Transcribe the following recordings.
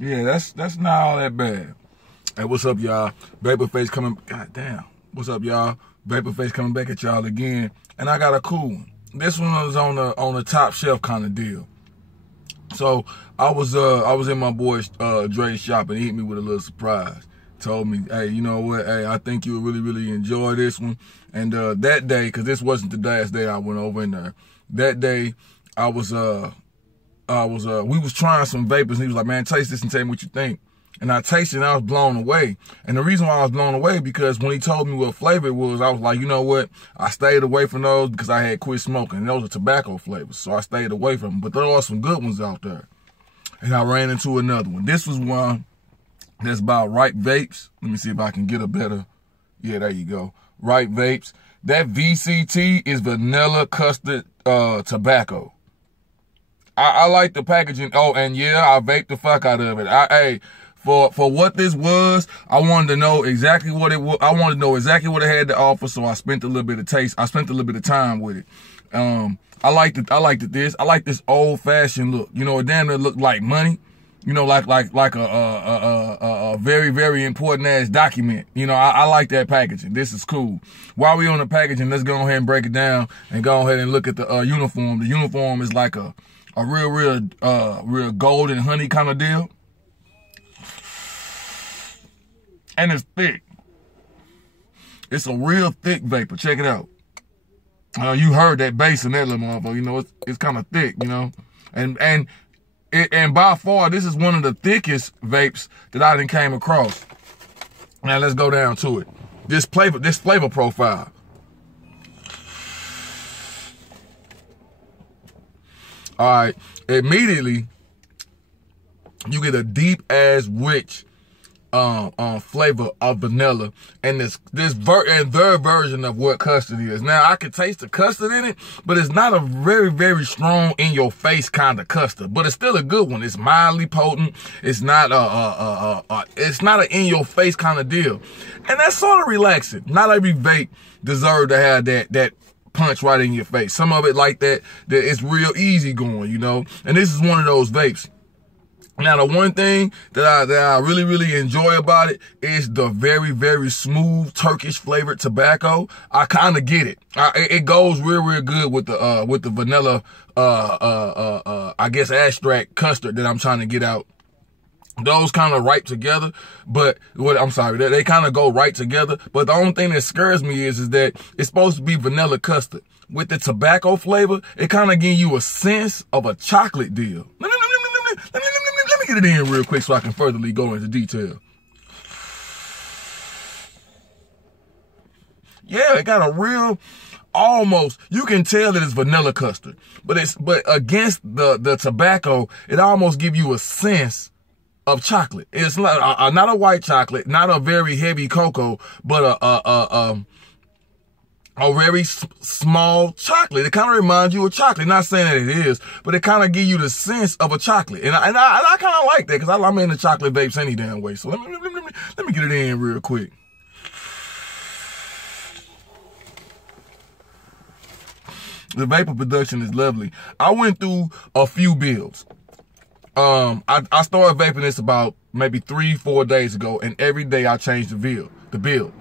Yeah, that's not all that bad. Hey, what's up, y'all? Vaporface coming. God damn. What's up, y'all? Vaporface coming back at y'all again, and I got a cool one. This one was on the top shelf kind of deal. So I was in my boy Dre's shop, and he hit me with a little surprise. Told me, hey, you know what? Hey, I think you would really enjoy this one. And that day, because this wasn't the last day I went over in there. That day, we was trying some vapors, and he was like, man, taste this and tell me what you think. And I tasted it, and I was blown away. And the reason why I was blown away, because when he told me what flavor it was, I was like, you know what? I stayed away from those because I had quit smoking. And those are tobacco flavors, so I stayed away from them. But there are some good ones out there. And I ran into another one. This was one that's about Ripe Vapes. Let me see if I can get a better. Yeah, there you go. Ripe Vapes. That VCT is vanilla custard tobacco. I like the packaging. Oh, and yeah, I vaped the fuck out of it. Hey, for what this was, I wanted to know exactly what it was. I wanted to know exactly what it had to offer, so I spent a little bit of taste. I spent a little bit of time with it. I liked it. I like this old fashioned look. You know, it damn near looked like money. You know, like a very, very important ass document. You know, I like that packaging. This is cool. While we on the packaging, let's go ahead and break it down and go ahead and look at the uniform. The uniform is like a real gold and honey kind of deal. And it's thick. It's a real thick vapor. Check it out. You heard that bass in that little motherfucker. You know, it's kind of thick, you know. And by far, this is one of the thickest vapes that I done came across. Now, let's go down to it. This flavor profile. All right. Immediately, you get a deep-ass, rich flavor of vanilla, and their version of what custard is. Now, I can taste the custard in it, but it's not a very, very strong in your face kind of custard, but it's still a good one. It's mildly potent. It's not it's not an in your face kind of deal, and that's sort of relaxing. Not every vape deserves to have that punch right in your face. Some of it like that it's real easy going, you know, and this is one of those vapes. Now, the one thing that I really, really enjoy about it is the very, very smooth Turkish flavored tobacco. I kind of get it. It goes real, real good with the vanilla, I guess abstract custard that I'm trying to get out. Those kind of right together, but they kind of go right together. But the only thing that scares me is that it's supposed to be vanilla custard. With the tobacco flavor, it kind of gives you a sense of a chocolate deal. Let me get it in real quick so I can furtherly go into detail. Yeah, it got a real, almost, you can tell that it's vanilla custard, but against the tobacco, it almost gives you a sense of chocolate. It's not a white chocolate, not a very heavy cocoa, but a very small chocolate. It kind of reminds you of chocolate. Not saying that it is, but it kind of gives you the sense of a chocolate. And I kind of like that because I'm into chocolate vapes any damn way. So let me get it in real quick. The vapor production is lovely. I went through a few builds. I started vaping this about maybe 3-4 days ago, and every day I changed the build.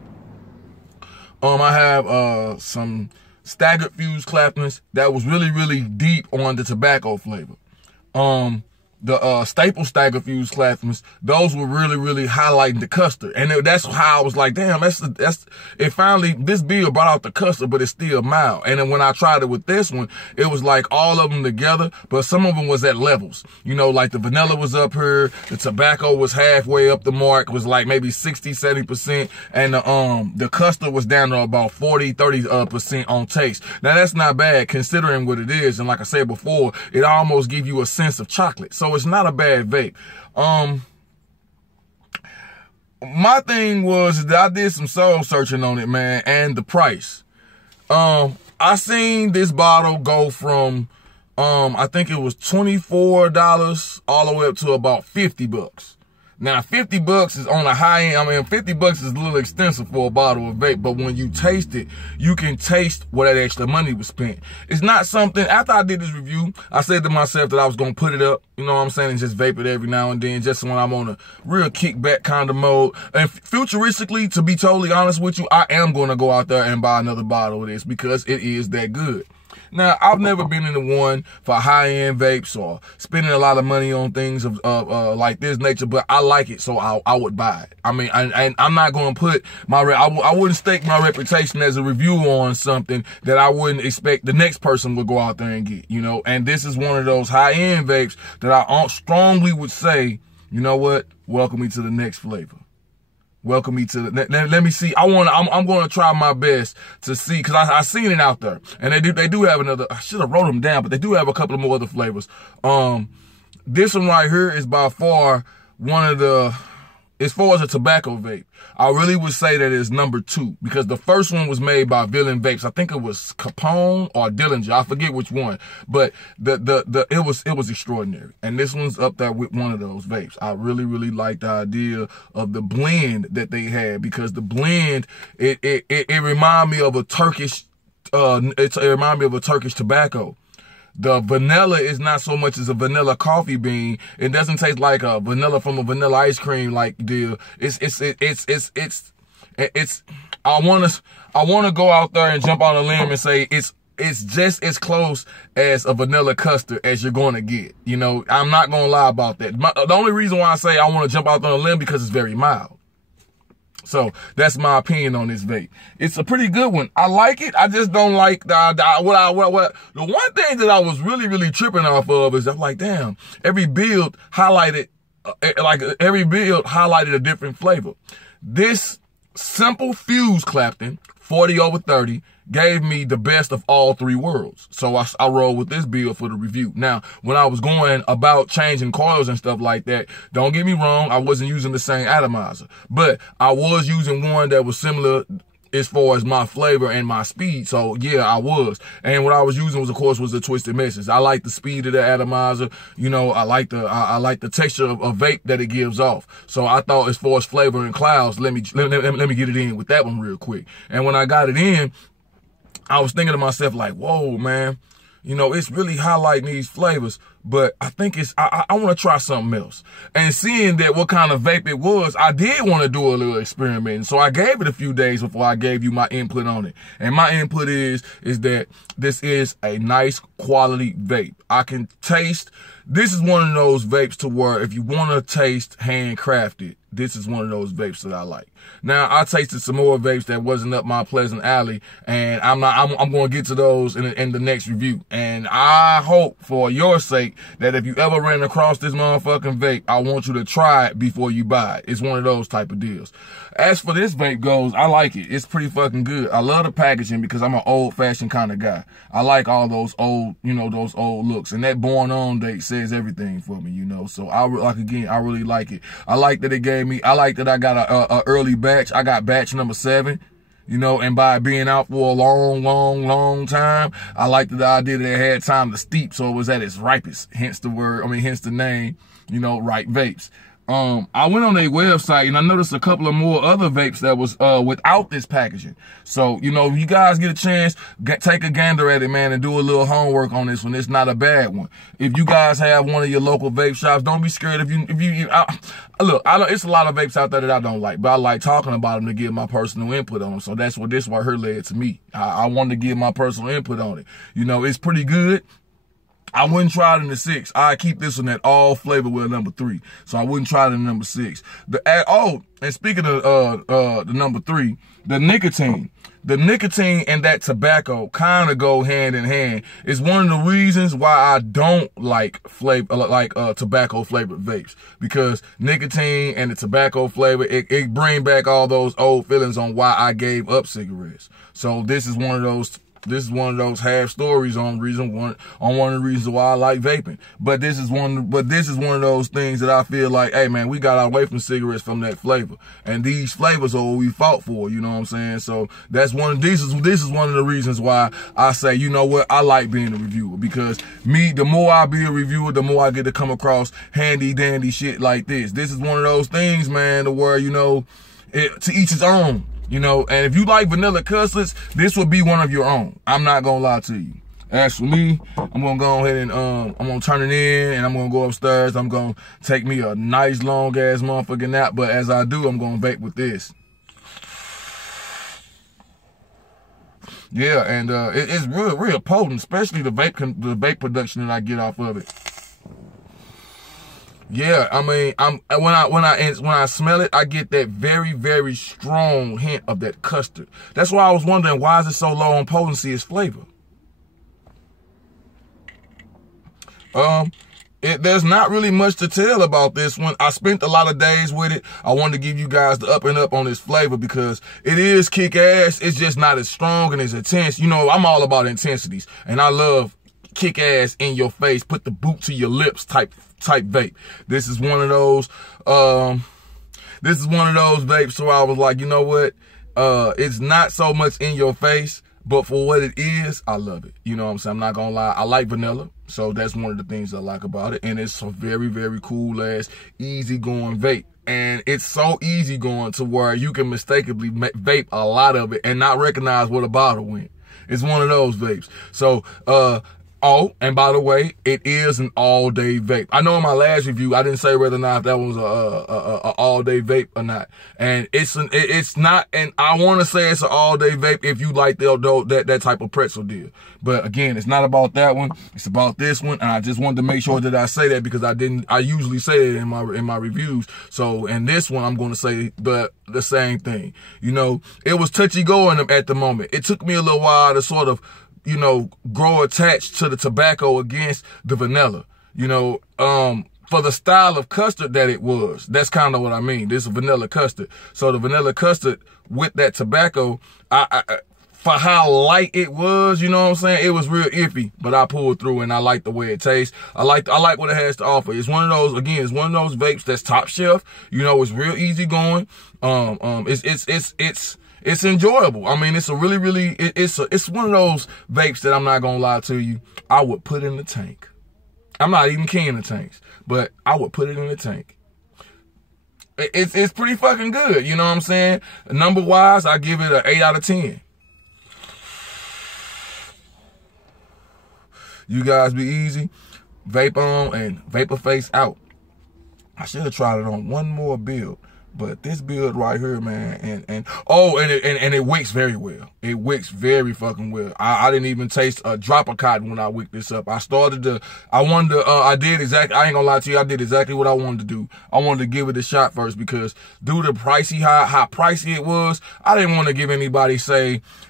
I have some staggered fuse claptons that was really, really deep on the tobacco flavor. The staple stagger fuse claptons, those were really, really highlighting the custard. And that's how I was like, damn, it finally, this build brought out the custard, but it's still mild. And then when I tried it with this one, it was like all of them together, but some of them was at levels. You know, like the vanilla was up here, the tobacco was halfway up the mark, was like maybe 60-70%, and the custard was down to about 40-30% on taste. Now that's not bad considering what it is, and like I said before, it almost gives you a sense of chocolate. So it's not a bad vape. My thing was that I did some soul searching on it, man, and the price. I seen this bottle go from, I think it was $24 all the way up to about $50. Now, 50 bucks is on a high end. I mean, 50 bucks is a little expensive for a bottle of vape, but when you taste it, you can taste where that extra money was spent. It's not something, after I did this review, I said to myself that I was going to put it up, you know what I'm saying, and just vape it every now and then, just when I'm on a real kickback kind of mode. And futuristically, to be totally honest with you, I am going to go out there and buy another bottle of this because it is that good. Now, I've never been in the one for high-end vapes or spending a lot of money on things of like this nature, but I like it, so I would buy it. I mean, and I'm not going to put my, I wouldn't stake my reputation as a reviewer on something that I wouldn't expect the next person would go out there and get, you know. And this is one of those high-end vapes that I strongly would say, you know what, welcome me to the next flavor. Welcome me to the, let me see. I'm going to try my best to see, cause I seen it out there, and they do have another, I should have wrote them down, but they do have a couple of more other flavors. This one right here is by far one of the, as far as a tobacco vape, I really would say that it's number 2, because the first one was made by Villain Vapes. I think it was Capone or Dillinger. I forget which one, but it was extraordinary. And this one's up there with one of those vapes. I really, really like the idea of the blend that they had, because the blend, it reminded me of a Turkish, it reminded me of a Turkish tobacco. The vanilla is not so much as a vanilla coffee bean. It doesn't taste like a vanilla from a vanilla ice cream like deal. I wanna go out there and jump on a limb and say it's just as close as a vanilla custard as you're gonna get. You know, I'm not gonna lie about that. The only reason why I say I wanna jump out on a limb because it's very mild. So that's my opinion on this vape. It's a pretty good one. I like it. I just don't like the one thing that I was really, really tripping off of is I'm like, damn, every build highlighted, a different flavor. This simple fuse Clapton 40/30 gave me the best of all 3 worlds. So I rolled with this build for the review. Now, when I was going about changing coils and stuff like that, don't get me wrong, I wasn't using the same atomizer, but I was using one that was similar as far as my flavor and my speed. So yeah, I was. And what I was using was, of course, was the Twisted Messes. I like the speed of the atomizer. You know, I like the texture of vape that it gives off. So I thought, as far as flavor and clouds, let me get it in with that one real quick. And when I got it in, I was thinking to myself, like, whoa, man, you know, it's really highlighting these flavors, but I think I want to try something else. And seeing that what kind of vape it was, I did want to do a little experiment. So I gave it a few days before I gave you my input on it. And my input is that this is a nice quality vape. I can taste, this is one of those vapes to where if you want to taste handcrafted, this is one of those vapes that I like. Now, I tasted some more vapes that wasn't up my pleasant alley, and I'm going to get to those in the next review. And I hope, for your sake, that if you ever ran across this motherfucking vape, I want you to try it before you buy it. It's one of those type of deals. As for this vape goes, I like it. It's pretty fucking good. I love the packaging because I'm an old-fashioned kind of guy. I like all those old, you know, those old looks. And that born on date says everything for me, you know. So I really like it. I like that it gave me, I like that I got a early batch. I got batch number 7. You know, and by being out for a long time, I liked the idea that it had time to steep, so it was at its ripest. Hence the name, you know, Ripe Vapes. I went on their website and I noticed a couple of more other vapes that was without this packaging. So, you know, if you guys get a chance, take a gander at it, man, and do a little homework on this one. It's not a bad one. If you guys have one of your local vape shops, don't be scared. Look, it's a lot of vapes out there that I don't like, but I like talking about them to give my personal input on them. So that's what this right here led to me. I wanted to give my personal input on it. You know, it's pretty good. I wouldn't try it in the 6. I keep this one at all flavor with number 3. So I wouldn't try it in number 6. And speaking of the number 3, the nicotine. The nicotine and that tobacco kind of go hand in hand. It's one of the reasons why I don't like tobacco flavored vapes, because nicotine and the tobacco flavor, it bring back all those old feelings on why I gave up cigarettes. So this is one of those This is one of those half stories on one of the reasons why I like vaping. But this is one of those things that I feel like, hey man, we got away from cigarettes from that flavor, and these flavors are what we fought for. You know what I'm saying? So this is one of the reasons why I say, you know what, I like being a reviewer, because the more I be a reviewer, the more I get to come across handy dandy shit like this. This is one of those things, man, to where, you know, to each his own. You know, and if you like vanilla custards, this would be one of your own. I'm not gonna lie to you. As for me, I'm gonna go ahead and I'm gonna turn it in, and I'm gonna go upstairs. I'm gonna take me a nice long ass motherfucking nap. But as I do, I'm gonna vape with this. Yeah, and it's real potent, especially the vape production that I get off of it. Yeah, I mean, when I smell it, I get that very, very strong hint of that custard. That's why I was wondering, why is it so low on potency as flavor? There's not really much to tell about this one. I spent a lot of days with it. I wanted to give you guys the up and up on this flavor because it is kick ass. It's just not as strong and as intense. You know, I'm all about intensities, and I love kick ass in your face, put the boot to your lips type vape. This is one of those vapes, so I was like, you know what, it's not so much in your face, but for what it is, I love it. You know what I'm saying? I'm not gonna lie, I like vanilla, so that's one of the things I like about it. And it's a very, very cool ass, easy going vape. And it's so easy going to where you can mistakenly vape a lot of it and not recognize where the bottle went. It's one of those vapes. So, oh, and by the way, it is an all-day vape. I know in my last review, I didn't say whether or not that was a all-day vape or not. And it's not, and I want to say it's an all-day vape if you like that type of pretzel deal. But again, it's not about that one. It's about this one. And I just wanted to make sure that I say that because I usually say it in my reviews. So in this one, I'm going to say the same thing. You know, it was touchy going at the moment. It took me a little while to sort of, you know, grow attached to the tobacco against the vanilla, you know, for the style of custard that it was. That's kind of what I mean. This is vanilla custard. So the vanilla custard with that tobacco, for how light it was, you know what I'm saying? It was real iffy, but I pulled through and I like the way it tastes. I like what it has to offer. It's one of those, again, it's one of those vapes that's top shelf. You know, it's real easy going. It's enjoyable. I mean, it's a really, it's one of those vapes that I'm not gonna lie to you, I would put in the tank. I'm not even keen the tanks, but I would put it in the tank. It's pretty fucking good, you know what I'm saying? Number wise, I give it an 8 out of 10. You guys be easy. Vape on and vapor face out. I should have tried it on one more build. But this build right here, man, and it wicks very well. It wicks very fucking well. I didn't even taste a drop of cotton when I wicked this up. I did exactly, I ain't gonna lie to you, I did exactly what I wanted to do. I wanted to give it a shot first because due to how pricey it was, I didn't want to give anybody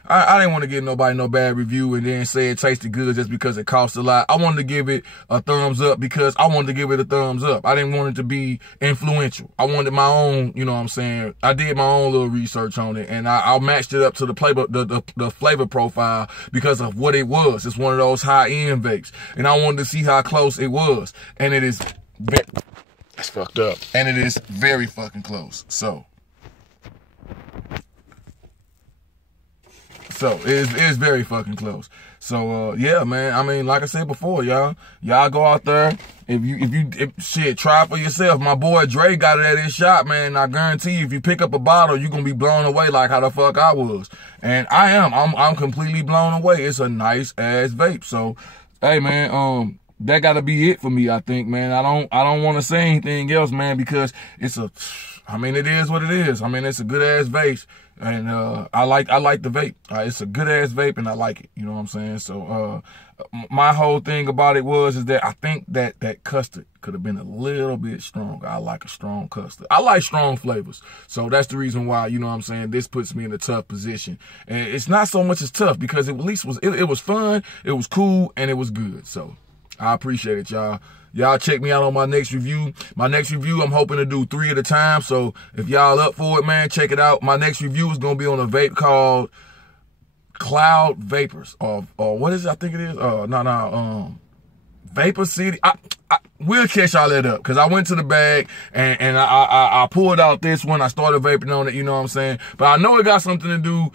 I didn't want to give nobody no bad review and then say it tasted good just because it cost a lot. I wanted to give it a thumbs up because I wanted to give it a thumbs up. I didn't want it to be influential. I wanted my own, you know what I'm saying? I did my own little research on it and I matched it up to the flavor profile because of what it was. It's one of those high-end vapes. And I wanted to see how close it was. And it is that's fucked up. And it is very fucking close. So it is very fucking close. So yeah, man. I mean, like I said before, y'all go out there. If try it for yourself. My boy Dre got it at his shop, man. I guarantee you, if you pick up a bottle, you're gonna be blown away like how the fuck I was. And I am. I'm completely blown away. It's a nice ass vape. So, hey, man. That gotta be it for me. I think, man. I don't want to say anything else, man, because it is what it is. I mean, it's a good ass vape. And I like the vape. It's a good ass vape, and I like it. You know what I'm saying? So my whole thing about it is that I think that custard could have been a little bit stronger. I like a strong custard. I like strong flavors. So that's the reason why, you know what I'm saying, this puts me in a tough position. And it's not so much as tough because it at least it was fun, it was cool, and it was good. So I appreciate it, y'all. Y'all check me out on my next review. My next review, I'm hoping to do 3 at a time. So if y'all up for it, man, check it out. My next review is going to be on a vape called Cloud Vapors, or what is it? I think it is. Vapor City. We'll catch all that up, because I went to the bag and I pulled out this one. I started vaping on it, you know what I'm saying? But I know it got something to do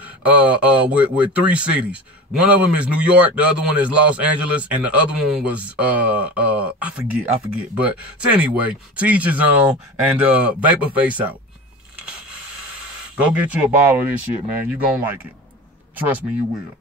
with 3 cities. One of them is New York, the other one is Los Angeles, and the other one was I forget. But so anyway, to each his own, and Vapor Face out. Go get you a bottle of this shit, man. You gonna like it. Trust me, you will.